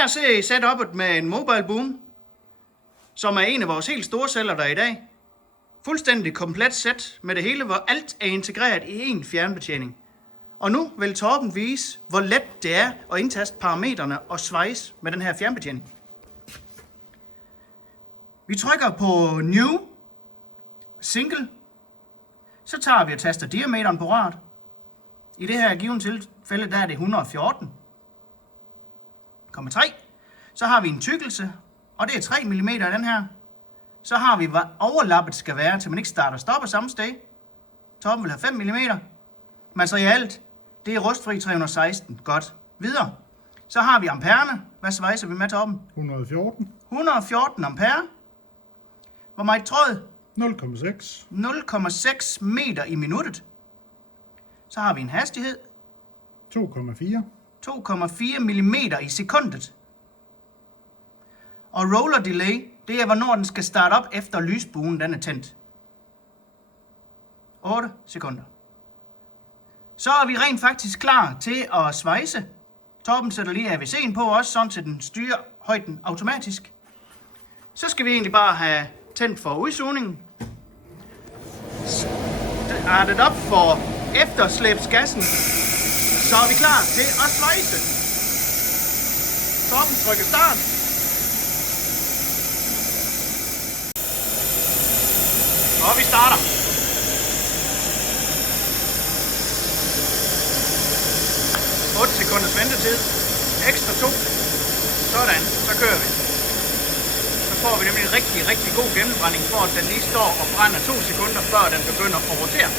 Her ser I setupet med en mobile boom, som er en af vores helt store sælger der i dag. Fuldstændig komplet sæt med det hele, hvor alt er integreret i en fjernbetjening. Og nu vil Torben vise, hvor let det er at indtaste parametrene og svejse med den her fjernbetjening. Vi trykker på New, Single, så tager vi og taster diameteren på røret. I det her givne tilfælde, der er det 114,3. Så har vi en tykkelse, og det er 3 mm i den her. Så har vi, hvad overlappet skal være, til man ikke starter og stopper samme sted. Toppen vil have 5 mm. Materialet, det er rustfri 316. Godt. Videre. Så har vi ampererne. Hvad svejser vi med, Toppen? 114. 114 ampere. Hvor meget tråd? 0,6. 0,6 meter i minuttet. Så har vi en hastighed. 2,4. 2,4 mm i sekundet. Og roller delay, det er, hvornår den skal starte op efter lysbuen den er tændt. 8 sekunder. Så er vi rent faktisk klar til at svejse. Torben sætter lige AVC'en på også, sådan så den styrer højden automatisk. Så skal vi egentlig bare have tændt for udsugningen. Startet op for efterslæbsgassen. Så er vi klar til at svejse. Torben trykker start. Og vi starter. Sekunders ventetid. Ekstra 2. Sådan, så kører vi. Så får vi nemlig en rigtig god gennembrænding, for at den lige står og brænder 2 sekunder, før den begynder at rotere.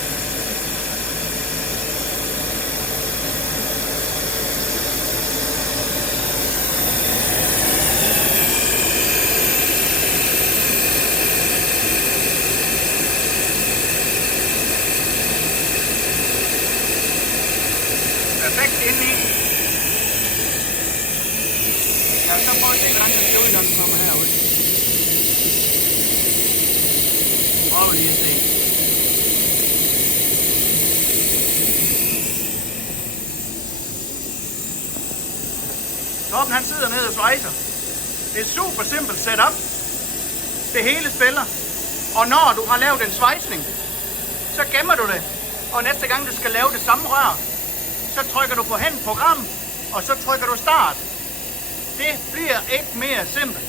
Perfekt indeni. Ja, så prøv at se, hvordan den ser ud, når den kommer herud. Prøv lige at se. Torben han sidder nede og svejser. Det er super simpelt setup. Det hele spiller. Og når du har lavet en svejsning, så gemmer du det. Og næste gang du skal lave det samme rør, så trykker du på hen program, og så trykker du start. Det bliver ikke mere simpelt.